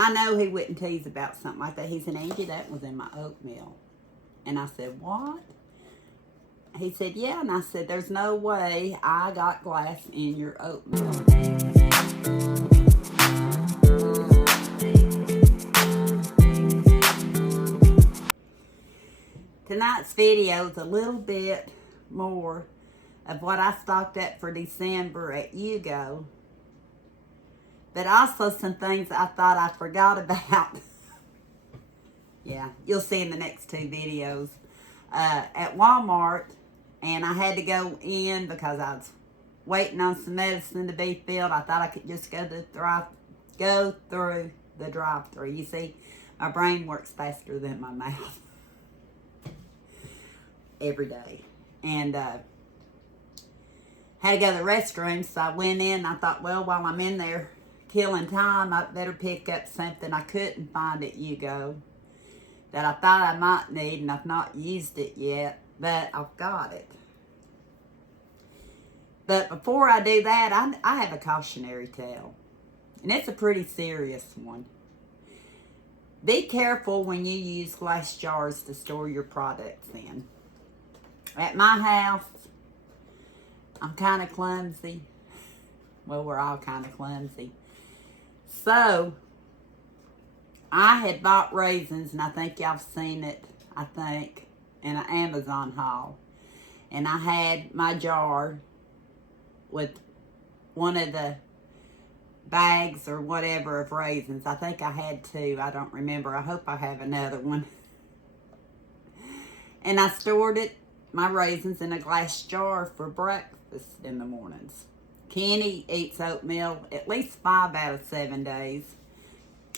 I know he wouldn't tease about something like that. He said, Angie, that was in my oatmeal. And I said, what? He said, yeah. And I said, there's no way I got glass in your oatmeal. Tonight's video is a little bit more of what I stocked up for December at UGO, but also some things I thought I forgot about. Yeah, you'll see in the next two videos. At Walmart, and I had to go in because I was waiting on some medicine to be filled. I thought I could just go through the drive-thru. You see, my brain works faster than my mouth every day. And had to go to the restroom, so I went in. I thought, well, while I'm in there killing time, I better pick up something I couldn't find at UGO that I thought I might need, and I've not used it yet, but I've got it. But before I do that, I have a cautionary tale, and it's a pretty serious one. Be careful when you use glass jars to store your products in. At my house, I'm kind of clumsy. Well, we're all kind of clumsy. So, I had bought raisins, and I think y'all have seen it, in an Amazon haul. And I had my jar with one of the bags or whatever of raisins. I think I had two. I don't remember. I hope I have another one. And I stored my raisins in a glass jar for breakfast in the mornings. Kenny eats oatmeal at least 5 out of 7 days.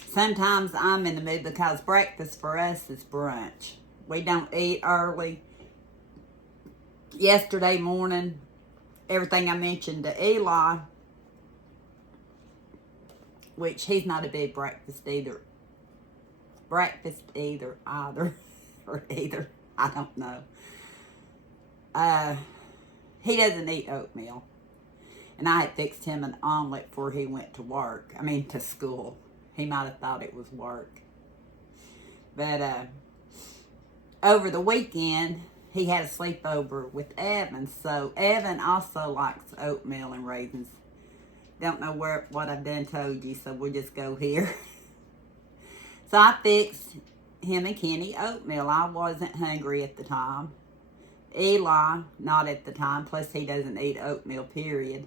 Sometimes I'm in the mood because breakfast for us is brunch. We don't eat early. Yesterday morning, everything I mentioned to Eli, which he's not a big breakfast either. Or either. I don't know. He doesn't eat oatmeal. And I had fixed him an omelet before he went to school. He might have thought it was work. But over the weekend, he had a sleepover with Evan. So Evan also likes oatmeal and raisins. Don't know what I've done told you, so we'll just go here. So I fixed him and Kenny oatmeal. I wasn't hungry at the time. Eli, not at the time. Plus, he doesn't eat oatmeal, period.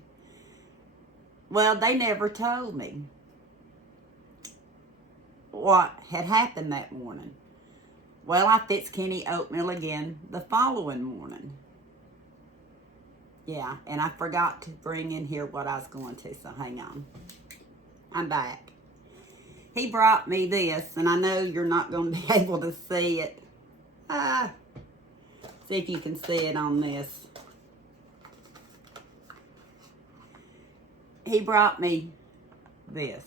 Well, they never told me what had happened that morning. Well, I fixed Kenny oatmeal again the following morning. Yeah, and I forgot to bring in here what I was going to, so hang on. I'm back. He brought me this, and I know you're not going to be able to see it. See if you can see it on this. He brought me this.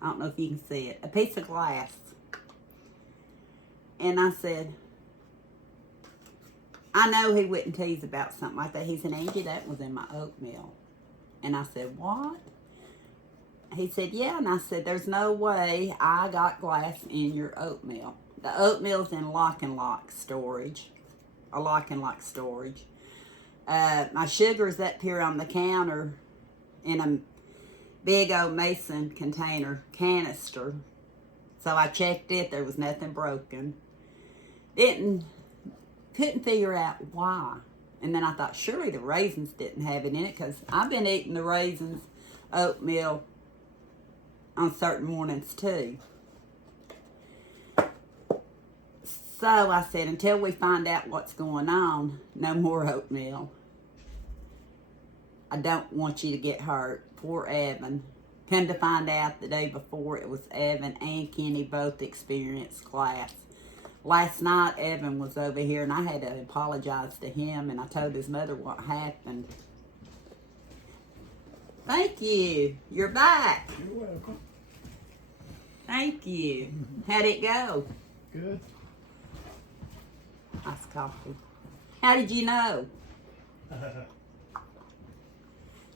I don't know if you can see it. A piece of glass. And I said, I know he wouldn't tease about something like that. He said, Angie, that was in my oatmeal. And I said, what? He said, yeah. And I said, there's no way I got glass in your oatmeal. The oatmeal's in lock and lock storage. A lock and lock storage. My sugar's up here on the counter in a big old mason canister. So I checked it. There was nothing broken. Couldn't figure out why. And then I thought, surely the raisins didn't have it in it, because I've been eating the raisins oatmeal on certain mornings too. So I said, until we find out what's going on, no more oatmeal. I don't want you to get hurt. Poor Evan. Come to find out the day before, it was Evan and Kenny both experienced glass. Last night, Evan was over here, and I had to apologize to him, and I told his mother what happened. Thank you. You're back. You're welcome. Thank you. How'd it go? Good. Nice coffee. How did you know?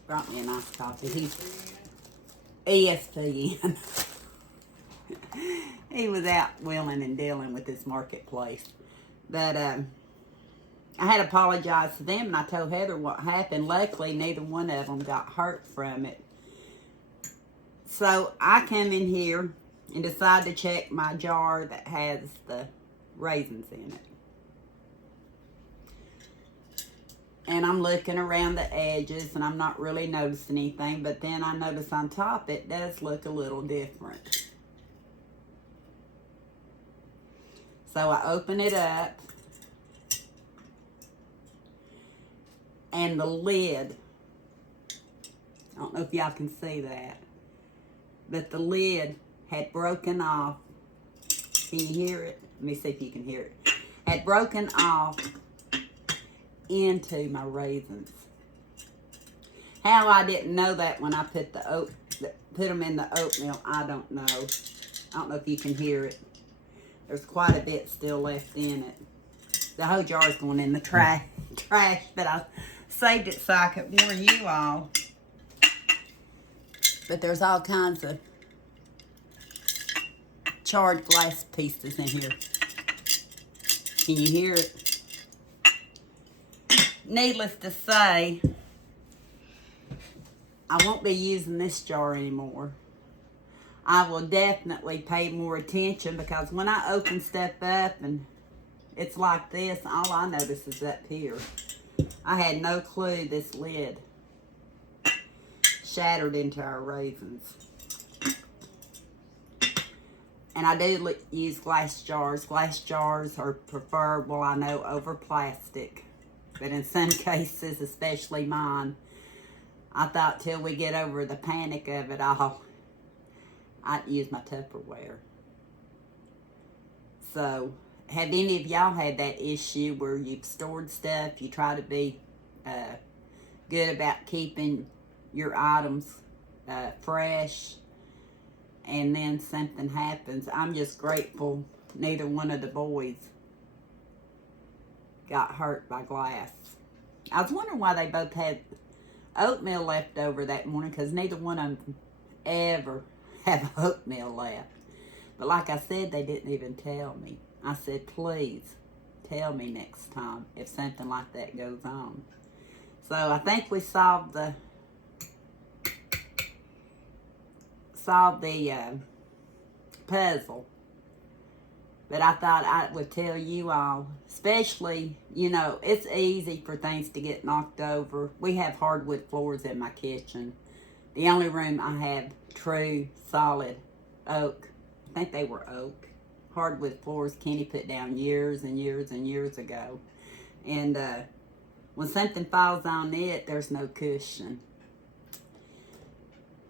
Brought me a nice coffee. He's ESPN. he was out wheeling and dealing with this marketplace. But I had apologized to them, and I told Heather what happened. Luckily, neither one of them got hurt from it. So I come in here and decide to check my jar that has the raisins in it. And I'm looking around the edges, and I'm not really noticing anything, but then I notice on top it does look a little different. So I open it up, and the lid, I don't know if y'all can see that, but the lid had broken off. Can you hear it? Let me see if you can hear it. Had broken off into my raisins. How I didn't know that when I put them in the oatmeal, I don't know. I don't know if you can hear it. There's quite a bit still left in it. The whole jar is going in the trash, but I saved it so I could warn you all. But there's all kinds of charred glass pieces in here. Can you hear it? Needless to say, I won't be using this jar anymore. I will definitely pay more attention, because when I open stuff up and it's like this, all I notice is up here. I had no clue this lid shattered into our raisins. And I do use glass jars. Glass jars are preferable, I know, over plastic. But in some cases, especially mine, I thought till we get over the panic of it all, I'd use my Tupperware. So, have any of y'all had that issue where you've stored stuff, you try to be good about keeping your items fresh, and then something happens? I'm just grateful neither one of the boys got hurt by glass. I was wondering why they both had oatmeal left over that morning, because neither one of them ever have oatmeal left. But like I said, they didn't even tell me. I said, please tell me next time if something like that goes on. So I think we solved the puzzle. But I thought I would tell you all, especially, you know, it's easy for things to get knocked over. We have hardwood floors in my kitchen. The only room I have true, solid oak. I think they were oak. Hardwood floors Kenny put down years and years and years ago. And when something falls on it, there's no cushion.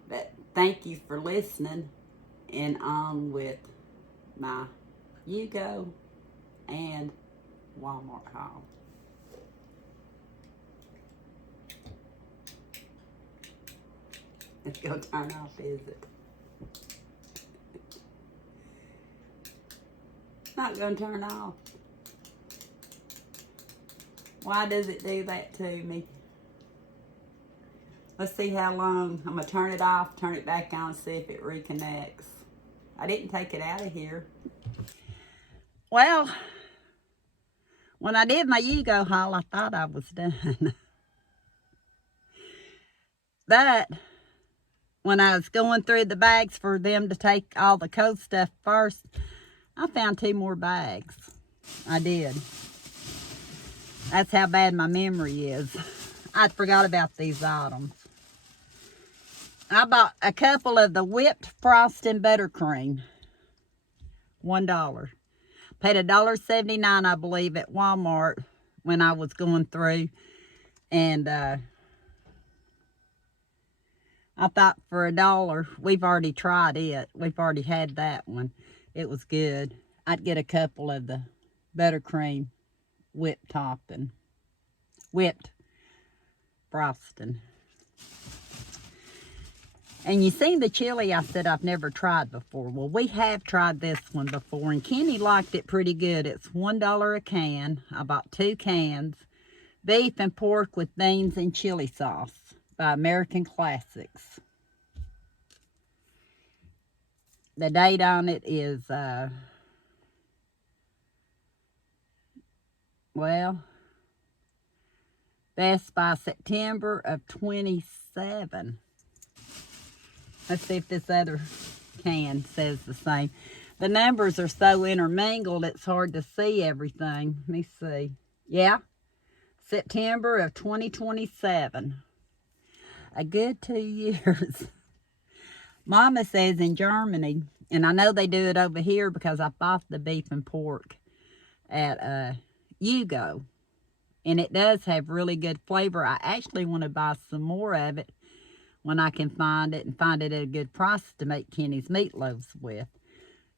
But thank you for listening, and on with my UGO and Walmart haul. It's gonna turn off, is it? It's not gonna turn off. Why does it do that to me? Let's see how long. I'm gonna turn it off, turn it back on, see if it reconnects. I didn't take it out of here. Well, when I did my UGO haul, I thought I was done. But when I was going through the bags for them to take all the cold stuff first, I found 2 more bags. I did. That's how bad my memory is. I forgot about these items. I bought a couple of the whipped frosting buttercream. $1. Paid $1.79, I believe, at Walmart when I was going through. And I thought for $1, we've already tried it. We've already had that one. It was good. I'd get a couple of the buttercream whipped topping. Whipped frosting. And you seen the chili I said I've never tried before. Well, we have tried this one before, and Kenny liked it pretty good. It's $1 a can. I bought 2 cans. Beef and pork with beans and chili sauce by American Classics. The date on it is, well, best by September of 27. Let's see if this other can says the same. The numbers are so intermingled, it's hard to see everything. Let me see. Yeah, September of 2027. A good 2 years. Mama says in Germany, and I know they do it over here because I bought the beef and pork at UGO. And it does have really good flavor. I actually want to buy some more of it when I can find it and find it at a good price to make Kenny's meatloaves with.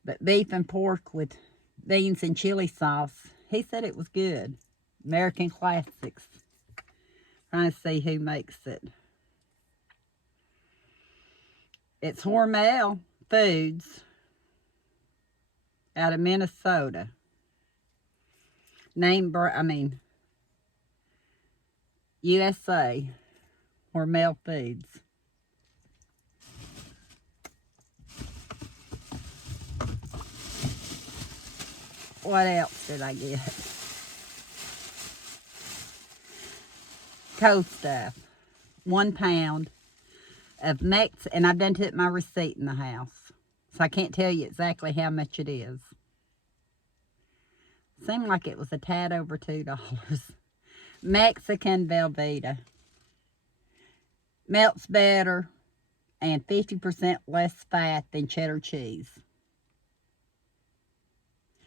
But beef and pork with beans and chili sauce, he said it was good. American Classics. Trying to see who makes it. It's Hormel Foods out of Minnesota. USA. Hormel Foods. What else did I get? Cold stuff. 1 pound of and I've done put my receipt in the house, so I can't tell you exactly how much it is. Seemed like it was a tad over $2. Mexican Velveeta. Melts better and 50% less fat than cheddar cheese.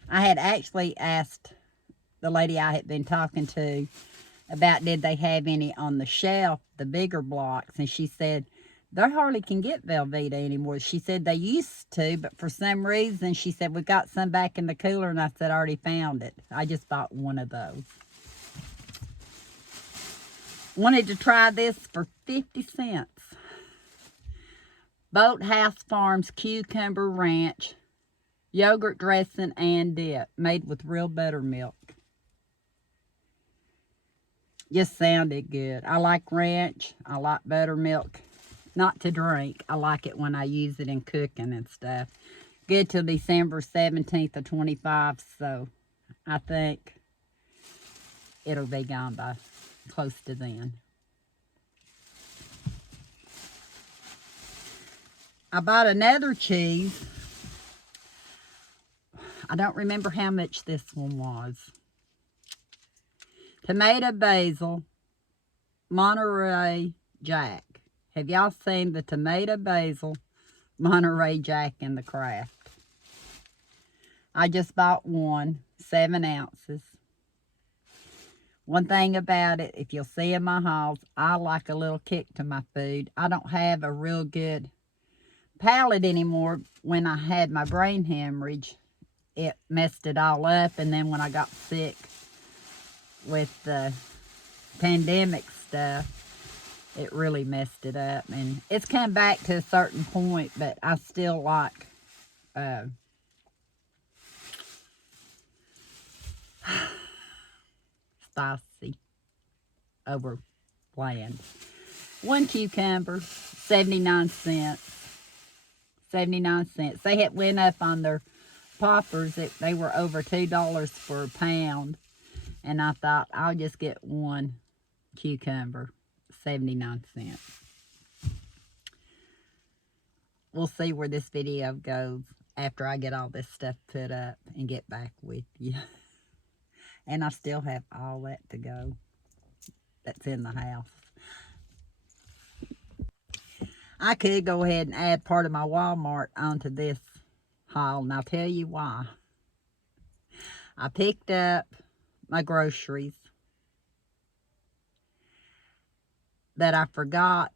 I had actually asked the lady I had been talking to about did they have any on the shelf, the bigger blocks, and she said they hardly can get Velveeta anymore. She said they used to, but for some reason, she said, we got some back in the cooler, and I said, I already found it. I just bought one of those. Wanted to try this for 50 cents. Boathouse Farms Cucumber Ranch yogurt dressing and dip made with real buttermilk. Just sounded good. I like ranch. I like buttermilk. Not to drink. I like it when I use it in cooking and stuff. Good till December 17th of 25, so I think it'll be gone by close to then. I bought another cheese. I don't remember how much this one was. Tomato basil, Monterey Jack. Have y'all seen the tomato basil, Monterey Jack in the craft? I just bought one, 7 ounces. One thing about it, if you'll see in my hauls, I like a little kick to my food. I don't have a real good palate anymore. When I had my brain hemorrhage, it messed it all up. And then when I got sick with the pandemic stuff, it really messed it up. And it's come back to a certain point, but I still like spicy over bland. 1 cucumber, 79 cents. 79 cents. They had went up on their poppers. They were over $2 for a pound. And I thought, I'll just get 1 cucumber, 79 cents. We'll see where this video goes after I get all this stuff put up and get back with you. And I still have all that to go that's in the house. I could go ahead and add part of my Walmart onto this haul, and I'll tell you why. I picked up my groceries, but I forgot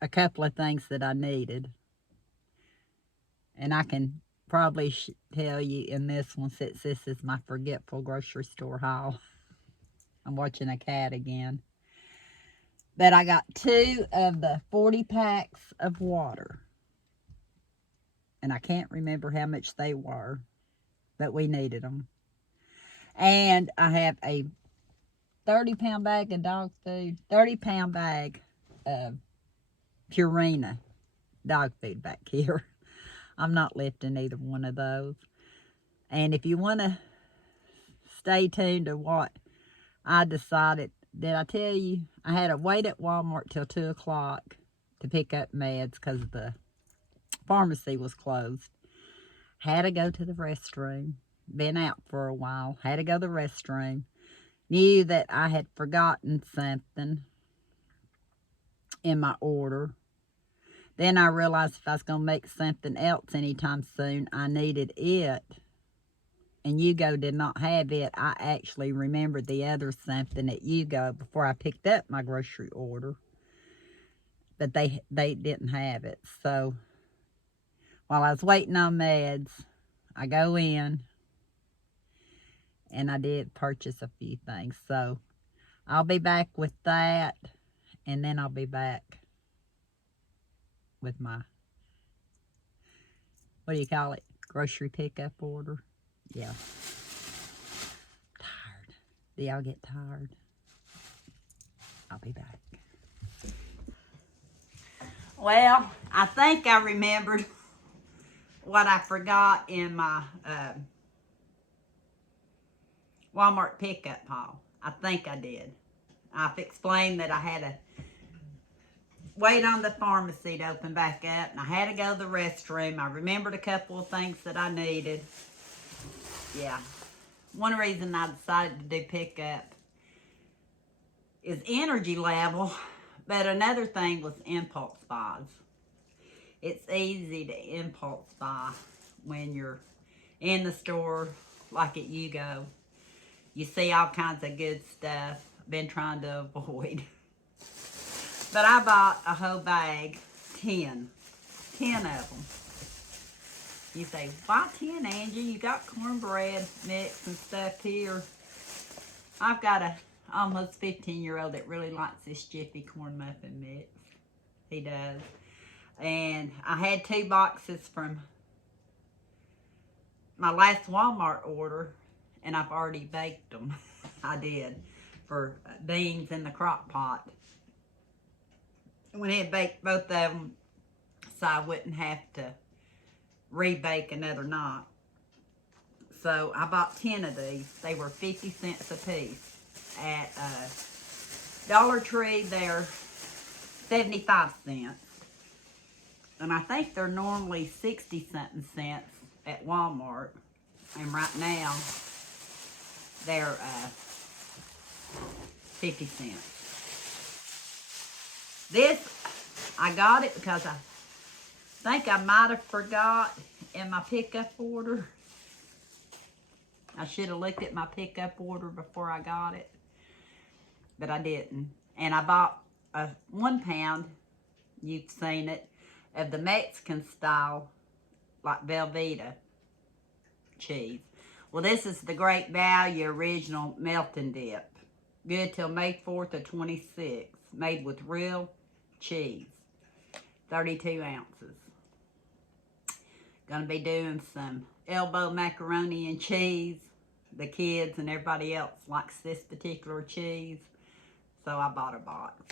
a couple of things that I needed. And I can probably tell you in this one, since this is my forgetful grocery store haul. I'm watching a cat again. But I got 2 of the 40 packs of water. And I can't remember how much they were, but we needed them. And I have a 30-pound bag of dog food, 30-pound bag of Purina dog food back here. I'm not lifting either one of those. And if you want to stay tuned to what I decided, did I tell you? I had to wait at Walmart till 2 o'clock to pick up meds because the pharmacy was closed. Had to go to the restroom. Been out for a while. Had to go to the restroom. Knew that I had forgotten something in my order. Then I realized if I was going to make something else anytime soon, I needed it. And UGO did not have it. I actually remembered the other something at UGO before I picked up my grocery order. But they didn't have it. So while I was waiting on meds, I go in and I did purchase a few things. So I'll be back with that, and then I'll be back with my, what do you call it, grocery pickup order. Yeah. Tired. Do y'all get tired? I'll be back. Well, I think I remembered what I forgot in my Walmart pickup haul. I think I did. I've explained that I had to wait on the pharmacy to open back up, and I had to go to the restroom. I remembered a couple of things that I needed. Yeah. One reason I decided to do pickup is energy level, but another thing was impulse buys. It's easy to impulse buy when you're in the store, like at UGO. You see all kinds of good stuff. I've been trying to avoid. But I bought a whole bag, 10 of them. You say, why 10, Angie? You got cornbread mix and stuff here. I've got a almost 15-year-old that really likes this Jiffy corn muffin mix. He does. And I had 2 boxes from my last Walmart order, and I've already baked them. I did, for beans in the crock pot. I went ahead and baked both of them so I wouldn't have to rebake another night. So I bought 10 of these. They were 50 cents a piece. At Dollar Tree, they're 75 cents. And I think they're normally 60-something cents at Walmart. And right now, they're 50 cents. This, I got it because I think I might have forgot in my pickup order. I should have looked at my pickup order before I got it, but I didn't. And I bought a 1 pound, you've seen it, of the Mexican style, like Velveeta cheese. Well, this is the Great Value Original Melting Dip. Good till May 4th of 26. Made with real cheese. 32 ounces. Gonna be doing some elbow macaroni and cheese. The kids and everybody else likes this particular cheese. So I bought a box.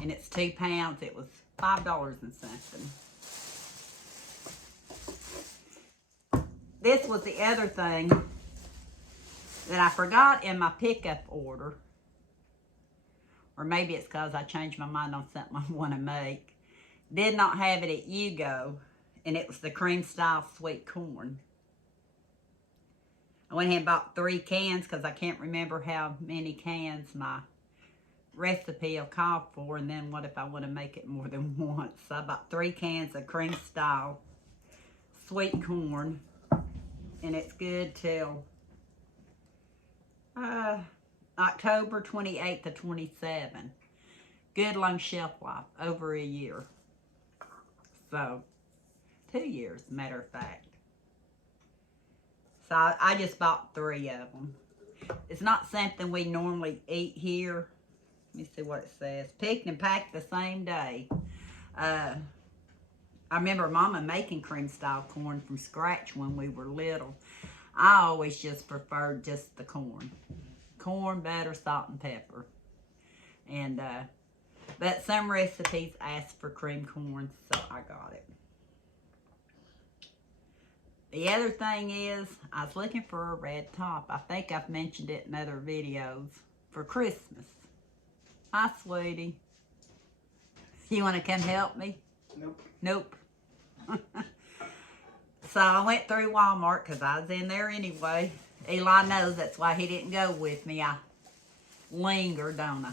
And it's 2 pounds. It was $5 and something. This was the other thing that I forgot in my pickup order. Or maybe it's because I changed my mind on something I want to make. Did not have it at UGO. And it was the cream style sweet corn. I went ahead and bought 3 cans because I can't remember how many cans my recipe will call for. And then what if I want to make it more than once? So I bought 3 cans of cream style sweet corn. And it's good till October 28th to 27. Good long shelf life, over a year. So, 2 years, matter of fact. So I just bought 3 of them. It's not something we normally eat here. Let me see what it says. Picked and packed the same day. I remember Mama making cream style corn from scratch when we were little. I always just preferred just the corn. Corn, butter, salt, and pepper. And But some recipes ask for cream corn, so I got it. The other thing is, I was looking for a red top. I think I've mentioned it in other videos for Christmas. Hi, sweetie. You want to come help me? Nope. Nope. So I went through Walmart because I was in there anyway. Eli knows that's why he didn't go with me. I lingered, don't I?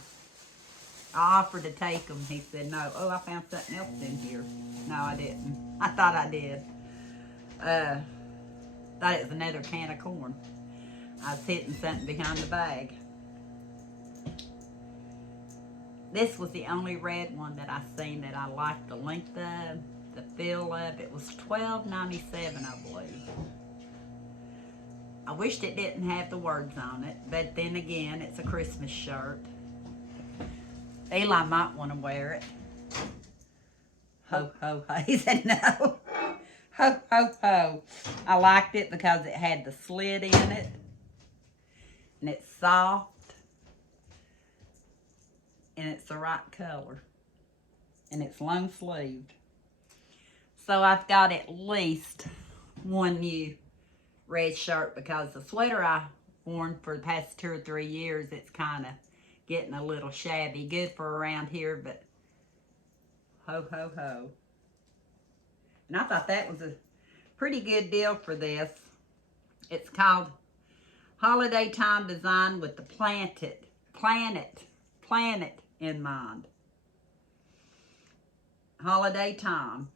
I offered to take him. He said no. Oh, I found something else in here. No, I didn't. I thought I did. Thought it was another can of corn. I was hitting something behind the bag. This was the only red one that I seen that I liked the length of, the feel of. It was $12.97, I believe. I wished it didn't have the words on it, but then again, it's a Christmas shirt. Eli might want to wear it. Ho, ho, ho. He said no. Ho, ho, ho. I liked it because it had the slit in it. And it's soft. And it's the right color. And it's long sleeved. So I've got at least one new red shirt because the sweater I've worn for the past 2 or 3 years, it's kind of getting a little shabby. Good for around here, but ho, ho, ho. And I thought that was a pretty good deal for this. It's called Holiday Time Design with the Planet in mind. Holiday Time.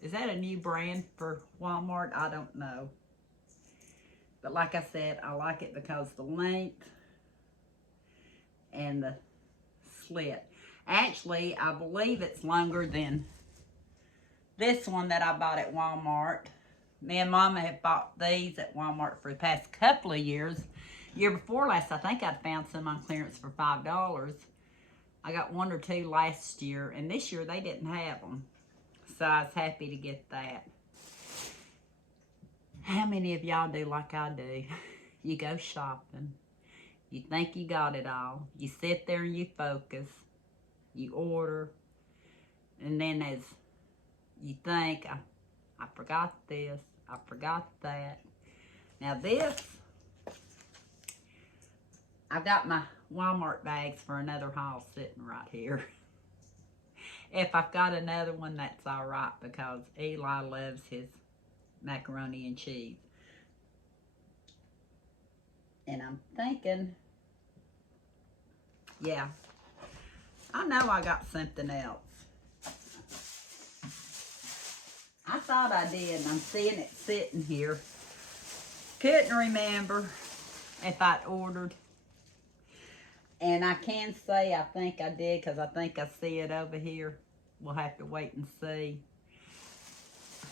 Is that a new brand for Walmart? I don't know. But like I said, I like it because the length and the slit. Actually, I believe it's longer than this one that I bought at Walmart. Me and Mama have bought these at Walmart for the past couple of years. Year before last, I think I'd found some on clearance for $5. I got 1 or 2 last year, and this year they didn't have them. So I was happy to get that. How many of y'all do like I do? You go shopping. You think you got it all. You sit there and you focus. You order. And then as you think, I forgot this. I forgot that. Now this, I've got my Walmart bags for another haul sitting right here. If I've got another one, that's all right because Eli loves his macaroni and cheese. And I'm thinking, yeah, I know I got something else. I thought I did, and I'm seeing it sitting here. Couldn't remember if I'd ordered. And I can say I think I did because I think I see it over here. We'll have to wait and see.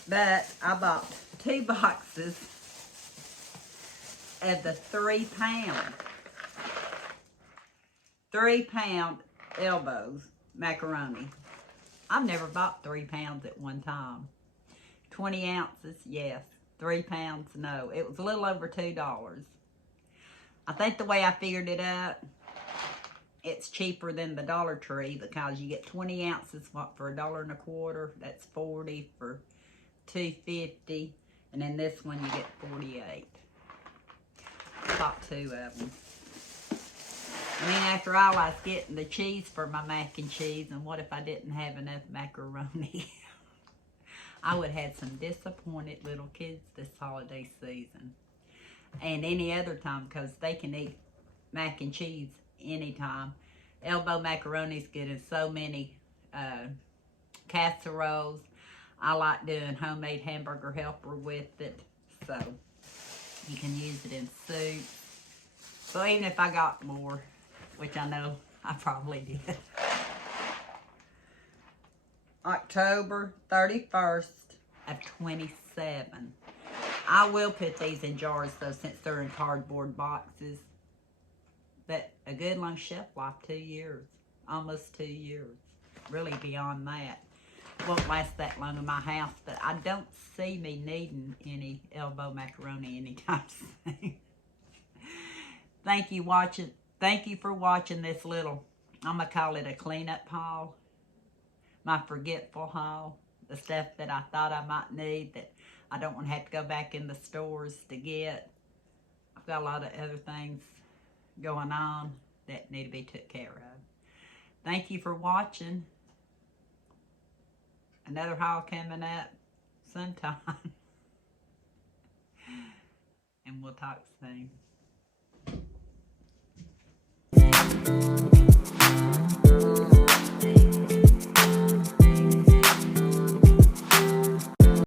But I bought 2 boxes of the 3-pound elbows macaroni. I've never bought 3 pounds at one time. 20 ounces, yes. 3 pounds, no. It was a little over $2. I think the way I figured it out, it's cheaper than the Dollar Tree because you get 20 ounces for $1.25. That's 40 for $2.50, and then this one you get 48. Bought 2 of them. I mean, after all, I was getting the cheese for my mac and cheese, and what if I didn't have enough macaroni? I would have had some disappointed little kids this holiday season. And any other time, because they can eat mac and cheese anytime. Elbow macaroni's good in so many casseroles. I like doing homemade hamburger helper with it, so you can use it in soup. So even if I got more, which I know I probably did. October 31st of 27. I will put these in jars though, since they're in cardboard boxes. But a good long shelf life, 2 years. Almost 2 years. Really beyond that. Won't last that long in my house, but I don't see me needing any elbow macaroni anytime soon. Thank you for watching this little I'm going to call it a cleanup haul. My forgetful haul. The stuff that I thought I might need that I don't want to have to go back in the stores to get. I've got a lot of other things going on that need to be took care of. Thank you for watching. Another haul coming up sometime. And we'll talk soon.